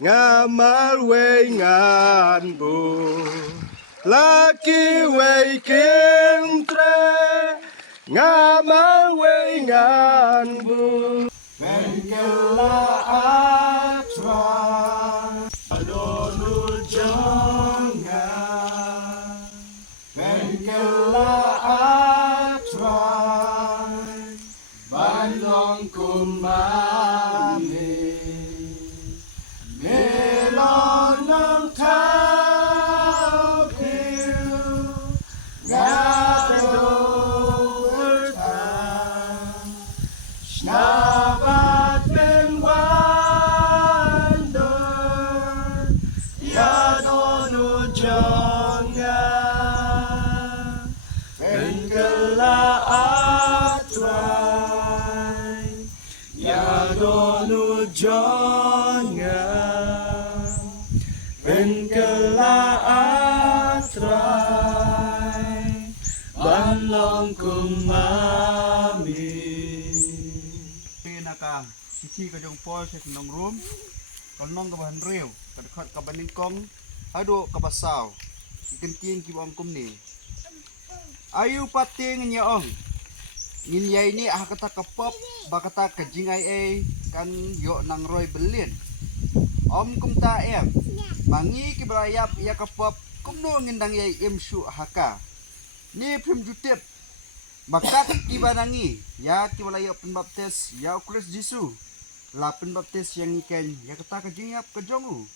ngamal wengan bu laki wekin tre ngamal wengan bu KYLLA atra adonu jonga KYLLA atra bandong kumami melonong tau piu ngadong snabat ben wandor ya donu jonga KYLLA atrai ya donu jonga KYLLA atrai banlong kumami nakam sisi ka jong pol sa nong room kolong ka ban rew ka khat ka ban kong ado ka basaw ktien ki bong kum ni ayu pating nya ong ngin yai ni ah kata ka pop ba kata ka JING kan yo nang roy belin om kum ta em mangi ki brayap ya ka pop kum no ngin dang yai em shu haka ni prim jutep bakat KIBA nangi ya KIBA layak PYNBAPTIS ya Kristus Yesus la PYNBAPTIS yang ikan ya kata ka jingyap ka jongu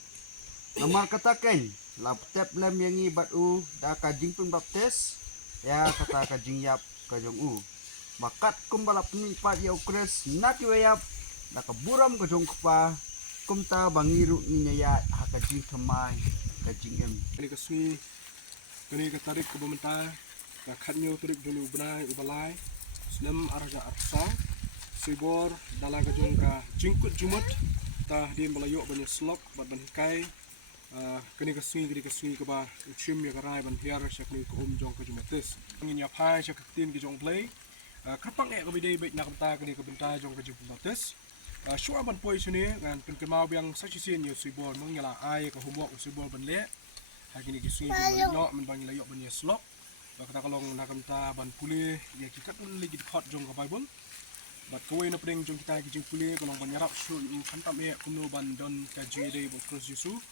nomor katakan la tep lem yang i batu da ka jing PYNBAPTIS ya kata ka jingyap ka jongu bakat kumbala penipat ya Kristus nak yap da ka buram ka jong pa kumta bangiru ni ya ka jing kemai ka jingem ini kesui ini ketarik ke pemerintah Kakaknya turik dulu benai ubalai Senem arja arsa Sibor dalam kejong ka jingkut jumut Tah dia melayuk banyak slok Bat ban hikai Kini kesui ke bah Uchim ya karai ban hiar Syak ni ke jong ke jumatis Ingin nyapai syak ktien ke jong play Kapak ngek kebidai baik nak benta Kini ke benta jong ke jumatis Syua ban poi sini Ngan penkemau yang saksisin ya Sibor Mengyala ai ke humok Sibor ban lek Kini kesui ke melayuk Menbangi layuk banyak slok Kata kalau nak kita ban pulih, ya kita pun lagi hot jong ke Bible. Bat kau ini pedeng jong kita kijing pulih kalau ban nyarap su kantam ya kuno ban don kaji day buat Kristus Yesus.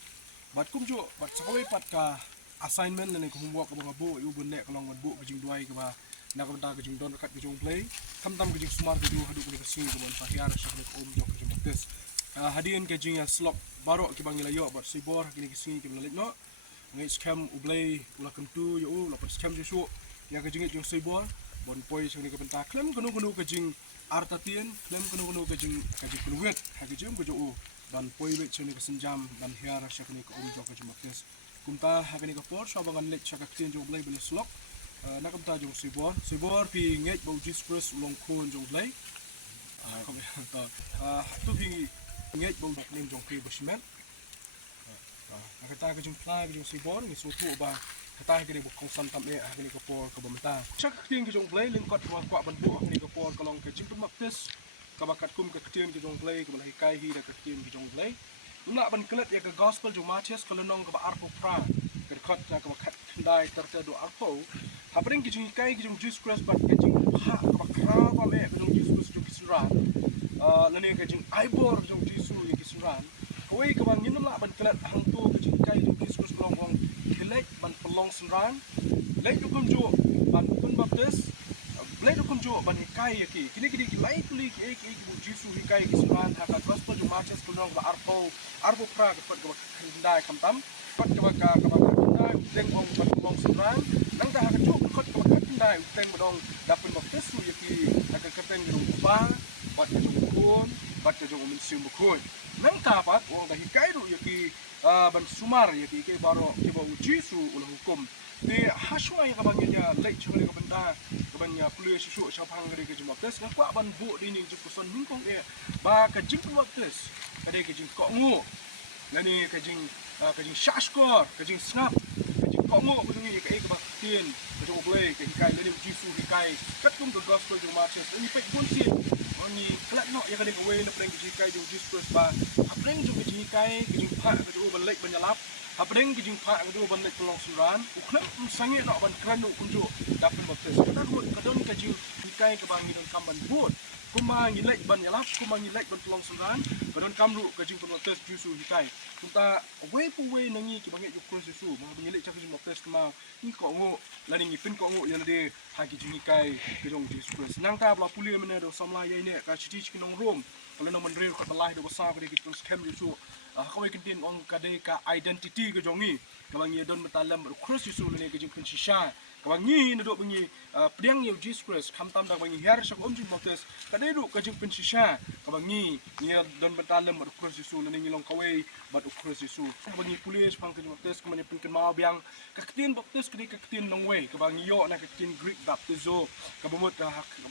Bat kum jo, bat sekali pat ka assignment nene homework ke bangabu, ibu benek kalau ban bu kijing duai ke bah nak kita kijing don dekat kijing play. Kantam kijing smart video haduk ni kesini ke ban pahiar sekali jong kijing baptis. Hadirin kijing ya slok baru ke bangi layo bat sibor kini kesini ke balik no. Ngai scam ublay ulah kentu yo lapan scam jesu ya kejingit jong sibor bon poi sini ke benta klem kenu kejing artatien klem kenu kejing penuet ha kejing ko jo ban poi le sini ke senjam ban hiar syakni ke jong ke jematis kumta ha kini ke por sabangan lek syaka tien jong blay benes slok nak kumta jong sibor pi ngai bau Jesus long kun jong blay tu pi ngai bau dak jong ke basement kata ke jumpa ke jung sibor ni suatu ba kata ke bukong santam e ke ni kapor ke bamta chak king ke jung play lingkot wa kwa ban bu ni kapor kalong ke jing PYNBAPTIS ka bakat kum ke ktien ke jung play ke balai kai hi da ke ktien ke jung play una ban klet ya ke gospel jung Matius kolonong ke ba arpo pra ke khot na ke bakat ndai terte do arpo hapring ke jung kai ke jung Jesus Christ bat ke jing ha ke bakra ba me ke jung Jesus jung kisuran lane ke jing aibor jung Jesus ye kisuran Kau ke bang ini lah ban kelat hang tu ke jingkai jung Kristus kolong wang kelek ban pelong senran lek dukum jo ban PYNBAPTIS lek dukum jo ban hikai ki kini lai tuli ki bu Yesus hikai ki senran ha ka gospel jung Matius kolong ba arpo pra ke pat ke kendai kamtam pat ke baka kendai leng ong ban pelong senran nang dah ka jo kot ke baka kendai leng bodong da PYNBAPTIS tu ki ha ka keteng jung ba bat ke jung kun bat ke jung IMMERSION bukun nang tapat wong dah hikai ru yaki ban sumar yaki ke baro ke bau jisu ulah hukum ni haswa yang kabangnya lek chule ke benda kabangnya pulih susu syapang gede ke jematis nang kwa ban bu di ning jukuson mingkong e ba ke jing PYNBAPTIS ade ke jing kok ngu ngani ke jing shashkor ke jing snap ke jing kok ngu bunyi ke ke baktien ke jong boleh ke hikai lele jisu hikai kat kum ke gospel jong Matius ni pek kunsin ni kelak no ya kadang away na preng jikai jong Jesus ba apreng jong jikai ke jing pak ke tu balik menyalap Hapdeng kijing pak ke tu balik pelong suran uknap sange nak ban keranu kunjuk dapat baptis kata ku kadon kijing ikai ke bangi don kamban bot kumang ilek ban yalap kumang ilek ban pelong suran kadon kamru kijing baptis jusu ikai kita way pu way nangi ki bangi juk kurus jusu mang ilek cak kijing baptis kema ni ko ngo lani ngipin ko ngo yana de ha kijing ikai kijong Jesus nang ta bla puli mena do samla yai ne ka chiti kinong rom kalau nak menrel kat Allah do besar ke kita scam jusu kau ikin ong kadai ka identity ke jongi kawangi don metalam cross isu ni ke jingpin shisha kawangi ndok bengi pedang yo Jesus Christ kamtam dak bengi her sak jing motes kadai du ke jingpin shisha kawangi ni don metalam cross isu ni ngilong kawai bat cross isu bengi pulis pang ke motes kemani pin mau biang ktien baptis ke ktien nongwei kawangi yo na ktien Greek Baptizo kabamut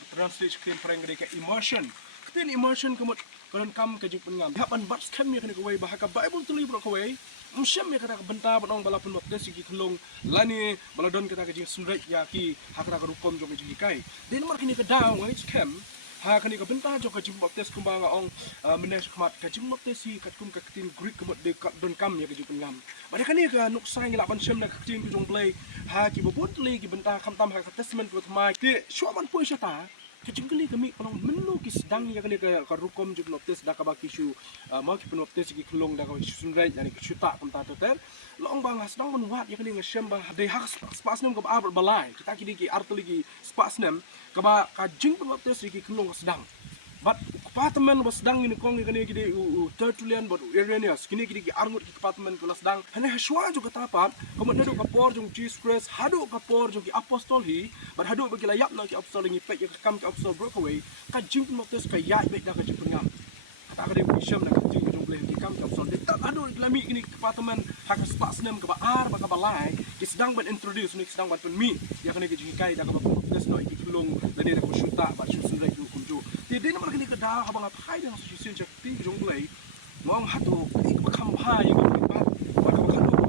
translate ktien preng ke immersion ktien immersion kemut kalau kam ke jing pengam hapan bat scam ya kena kawai bahaka bible tuli bro kawai msyam ya kata benta batong balapun baptis sigi kelong lani baladon kata ke jing SNREIT IAKI hakra ka rukom jong jing kai den mar kini ke daw wai scam ha kani ka benta jong ke jing baptis kumbang ong menes kmat ke jing baptis si katkum ke tin Greek kemot de DONKAM ya ke jing pengam bade kani ka nuksai ngila ban syam na ke jing jong play ha ki bobot li ki benta kamtam ha ka testament ko thmai ke shuaban po syata kecingkali kami kalau menu kisdang ya kali ke rukom juga noptes dah kabaki isu mau kita noptes segi kelong dah kabaki SNREIT yani kecuta pemta total long bang hasdang menwat ya kali ngasem bah de hak spasnem ke abal balai kita kini ki arto lagi spasnem ke ba kajing noptes segi kelong sedang bat apartemen bos sedang ini kong kini kini tertulian bot Iranians kini kini arngut ki apartemen kula sedang hanya haswa juga tapat kemudian hadu kapor jong Jesus Christ hadu kapor jong ki apostol hi bat hadu bagi layap nak ki apostol ngi pek ya kam ki apostol breakaway ka jing motes ka ya bek dah ka jing pengam kata ka de wisdom nak jing jong boleh ki kam ki apostol de tak hadu lami kini apartemen hak spas nem ke ba ar ba ka balai ki sedang ban introduce ni sedang ban penmi ya kini ki jing kai dah ka ba motes no ki kelong lani dah ko syuta ba SNREIT ku kunju jadi nama kini kedah abang apa hai yang susun cak ting jong boleh ngong hatu ik bakam hai yang ba ba bakam do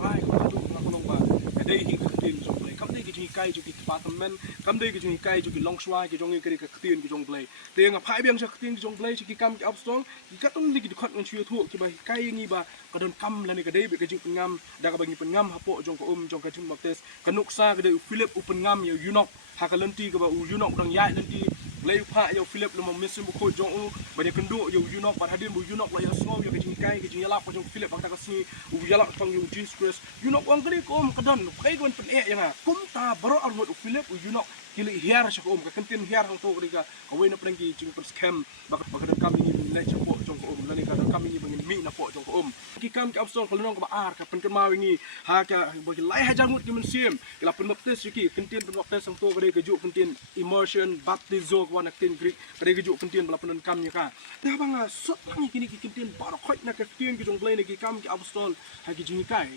ba hai ko hatu ngong ba kadai hi ting jong boleh kam dei ki kai ju ki apartment kam dei ki kai ju ki long swai ki jong ki ktien ki jong boleh te ngap hai biang cak ting jong boleh ki kam ki upstong ki katun li ki khot ngan chu ki ba kai ngi ba kadon kam lani kadai be ki jing pengam da ka bagi pengam hapo jong ko jong ka jing baptis kanuksa kadai Philip upengam yo yunok hakalenti ka ba yunok dang ya lenti lay pa yo Philip lama mesin buku jong banyak kenduk yo yunok bar hadin bu yunok la yo snow yo ke jingkai ke jingalap jong Philip bang tak sini u yalak tong yo Jesus Christ yunok wang kali ko kadon kai gon pen e yang kum ta baro armut Philip u yunok kili hiar sa ko ka kentin hiar hang to ka kawai na prengki jing per scam bakat bakat kami ni lay po jong ko lani ka kami ni bangin mi na po jong ko ki kam ki absol ko nong ka ar ka pen kema wingi ha ka bagi lay hajar mut ki mensim la pen baptis ki kentin pen baptis sang to ka ke ju kentin immersion baptizo wan tin Greek kadai kejuk kentien bala penon kam nya ka dah bang sot nang kini ki kentien bar khot na ka kentien ki jong play ni ki kam ki apostol ha ki jingikai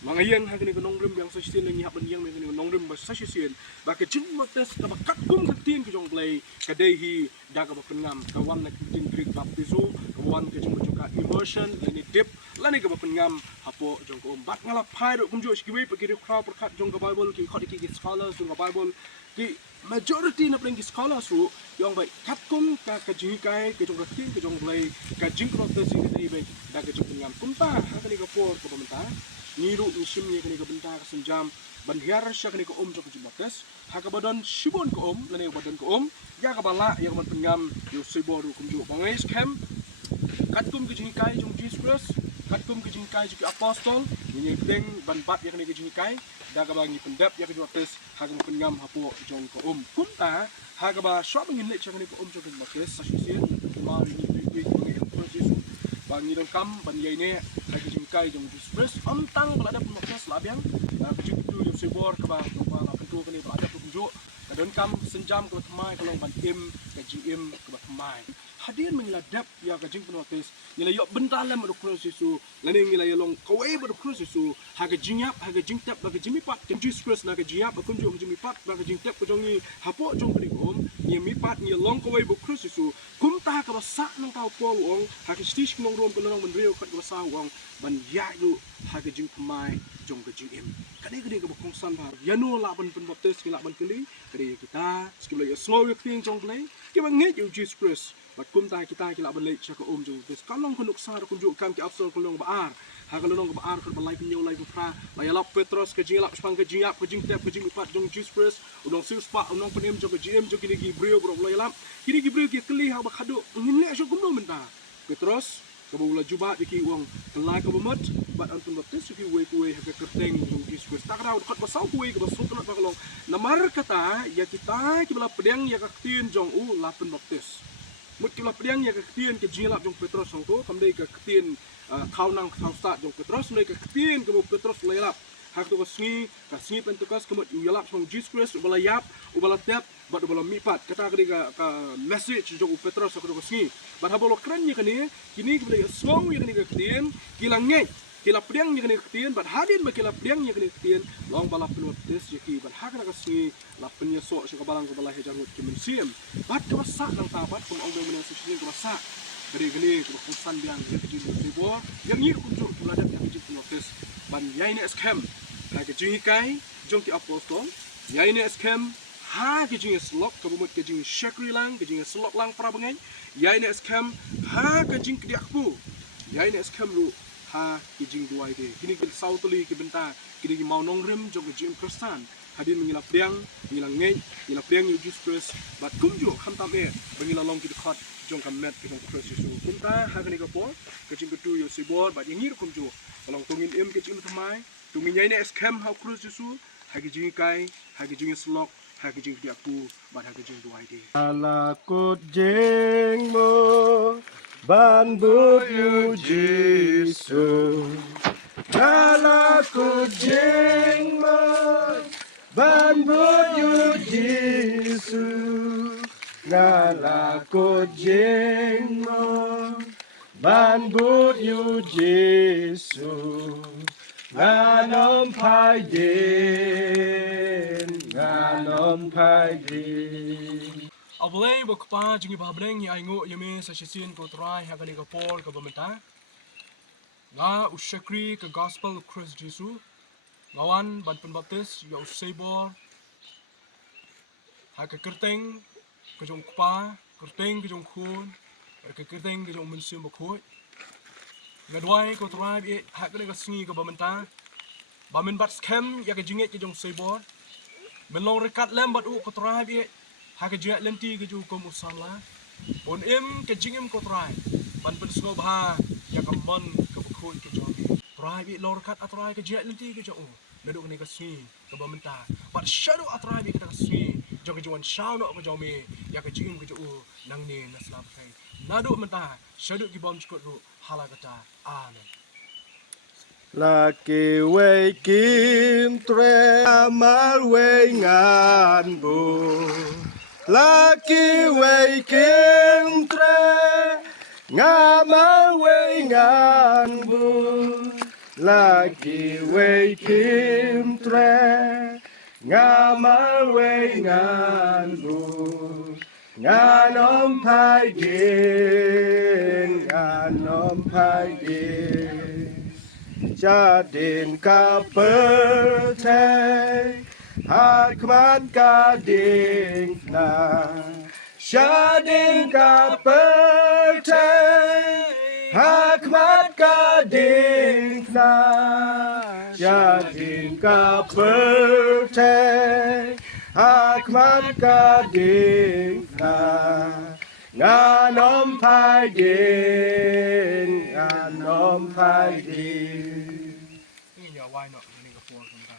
mangayang ha kini ko nongrim yang sa sien ni haban yang ni nongrim ba sa sien ba ke jing motes ka bakat kum kentien ki jong play kadai hi da ka ba pengam ka wan na kentien Greek baptizo ka wan ke jong ka immersion ni dip lani ka ba pengam hapo jong ko bat ngala phai do kum jo skiwi pa ki crowd perkat jong ka bible ki khot ki scholars jong ka bible ki majority na prengi sekolah su yang baik katkum ka jingikai ke jong rakin ke jong blai ka jingkrot te sing tri baik da ke jong ngam kumta ha kani ka por ko benta niru isim ni kani ka benta ka senjam ban hiar sya kani ka jong bates ha ka badon shibon ko lani badon ko ya ka bala ya ka pengam yo siboru kumju bangai scam katkum ke jingikai jong Jesus Christ katkum ke jingikai jong apostol ni deng ban bat ya kani ke jingikai daga bangi pendap ya ke bates haga pengam hapo jong ko kumta haga ba shop ngin le chakani ko jong bates sasisen ma ni ni proses bangi DONKAM ban yai ne haga jingkai jong Jesus tang balada bates labiang kecik tu yo sebor ke ba la pentu kani balada tunjuk DONKAM senjam ke thmai kolong ban im ke jim ke ba thmai hadian mengiladap ya ka jing penotes nila yo bentalam do krosesu lani ngila yolong kawai do krosesu haga jingyap haga jingtap baga jimipat jing Jesus Christ na ka jiap ba kunjo jimipat baga jingtap ko jongi hapo jong kri om ni mipat ni long kawai bo krosesu kumta ka basa nang tao pol ong haga stish nong rom ko nong menrio kat basa ong ban ya yu haga jing pemai jong ka jim kadai kadai ka bokong san har yano la ban penbaptis ki la ban kali kadai kita skilo yo slow yo thing jong play ki bang nge yo Jesus Christ บัดกุมตายกีตากีฬาบันเลยชักอมจูเดสกันลองคนนุกซาคุณจูกันกีอับโซลคนลงบาร์หากลงบาร์คนบันไลเป็นโยไลเป็นพระลายลับเปโตรสกจิงลับสปังกจิงยับกจิงเทปกจิงมิปัดจงจิสเปรสอุดงซิลสปะอุดงปนิมจงกจิมจงกินกีบริโอบรมลายลับกินกีบริโอกีกลีหาบักขดุงินเละชักกุมโนมันตาเปโตรสkabula juba diki uang kelai kabumut bat antun baptis diki kuwe hak kerteng jung Jesus tak raw kat basau kuwe ke basau tunat bakalong namar kata ya kita kibala pedang ya kaktin jong lapen baptis mut kibala pedang ya kaktin ke jilap jong Petrus jong tu kamdei ke kaktin kau nang kau start jong Petrus mdei ke kaktin ke Petrus lelap hak tu kasngi pentukas kemut yalap jong Jesus ubala yap ubala tep bat ubala mipat kata ke message jong Petrus aku kasngi bat habolo kerennya kini kibala song ya kini kaktin kilangnya kila priang ya kini kaktin bat hadin ba kila priang ya kini kaktin long bala penoptis yaki bat hak na kasngi lapenya so sa kabalang kabala hejarut kimensiam bat kawasak nang tabat kung ang menang sisinin kawasak gani ko kung san biang kiti tibo yang ni ko jur belajar yang kiti penoptis ban yaine scam ha ke jingikai jong ti apostol yaine scam ha ke jing slok kabumut ke jing shakri lang ke jing slok lang para bengai yaine scam ha ke jing kediakpu yaine scam lu ha ke jing duai de kini ke sautuli ke benta kini mau nongrem jong ke jing kristan hadin mengilap priang mengilang ngei mengilang priang yuji stress bat kumju khamtam e mengila long ki dekat jong kamet ke jong Kristus Yesus kunta ha ke ni ko ke jing ketu yo sibor bat yang ngir kumju long tungin em ke jing thamai tungin yaine scam ha Kristus Yesus ha ke jing kai ha ke jing slok ha ke jing diaku bat ha ke jing duai de ala kut jing mo ban bu yu jisu ala kut jing mo ban bu yu jisu ala kut jing mo ban bu yu jisu nganom pai din nganom pai din Ablay bakpa jingi bableng ya ingo yeme sa sisin ko try ha kani ka por ka bamenta nga ushakri ka gospel of Christ Jesus ngawan ban penbaptis ya usebor ha ka kerteng ka jong kpa kerteng ka jong khun ka kerteng ka jong mensium bakhoi ngadwai ko try bi ha kani ka sngi ka bamenta bamin bat scam ya ka jinget ka jong sebor melong rekat lem bat u ko try bi hak jia lenti ke ju kom usangla on em ke jingem ko trai ban pen sno bha ya kam mon ke bkhoi ke jo trai bi lor kat atrai ke jia lenti ke jo neduk ni ke si ke bamenta bat shadow atrai bi ke ke si jo ke juan shao no ke jo me ya ke jingem ke jo nang ne na slam kai nadu menta shadow ki bom chkot ru hala kata amen Laki wei kim tre amal wei ngan bu Laki wei kim tre ngamal wei ngan bu Laki wei kim tre ngamal wei ngan bu nganom pai din nganom pai din gia đình ca bơ thế hát khmat ca đình na gia đình ca bơ thế hát khmat ca đình na gia đình ca bơ thế hát khmat ca đình na nga nom phai din nga nom phai din ni ya why not ni ka por kunta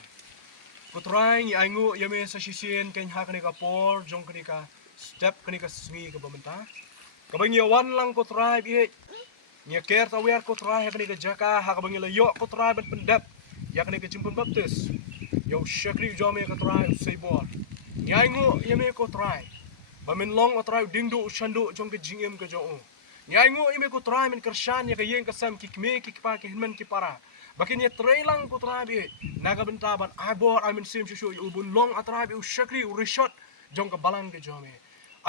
ko try ni aingu yame sa sisien ken ha kani ka por jong kani ka step kani ka sngi ka bamenta ka bangi wan lang ko try bi ni ker ta wer ko try ha kani ka jaka ha ka bangi layo ko try ban pendap ya kani ka jimpun baptis yo shakri jome ka try seibor ni aingu yame ko try bamin long atrai dingdu shandu jong ke jingem ke jo nyai ngo ime ko trai min kershan ya ke yeng kasam kikme kikpa ke hinmen ki para bakin ya trailang ko trai bi naga bentaban abor amin sim shushu ubun long atrai bi ushakri urishot jong ke balang ke jome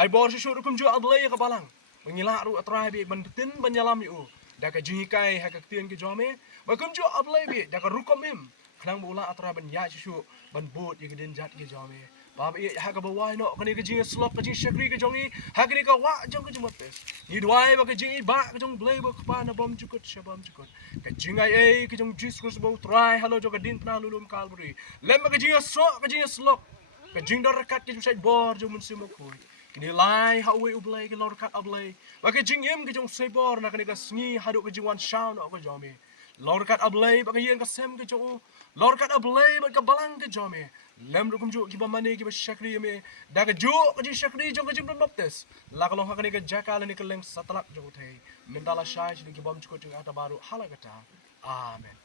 aibor shushu rukum jo adlay ke balang mengila ru atrai bi bantin banyalam yu da ke jingikai ha ke tien ke jome bakum jo adlay bi da ke rukum im khnang bula atrai ban ya shushu ban bot ye ke den jat ke jome Bab i ha ka bawai no kani ka jing slop ka jing shakri ka jong i ha kani ka wa jong ka jing baptis. Ni dwai ba ka jing i ba ka jong blay ba ka pa na bom jukut shabam jukut. Ka jing ai ka jong Jesus Christ bong try halo jo ka din na lulum Calvary. Lem ka jing so ka jing slop. Ka jing dor kat ka jong sai bor jo mun simo koi. Kini lai ha we ublay ka lor kat ablay. Ba ka jing im ka jong sai bor na kani ka sngi hadu ka jing wan shaun no ka jomi. Lor kat ablay ba ka yen ka sem ka jong. Lor kat ablay ba ka balang ka jomi. Lem rukum ju kiba mani kiba shakri me daga ju kaji shakri jo kaji baptis la kalong hakani ka jakal ni kaleng satalak jo thai mendala shai ni kibam chukot ata baru halagata amen.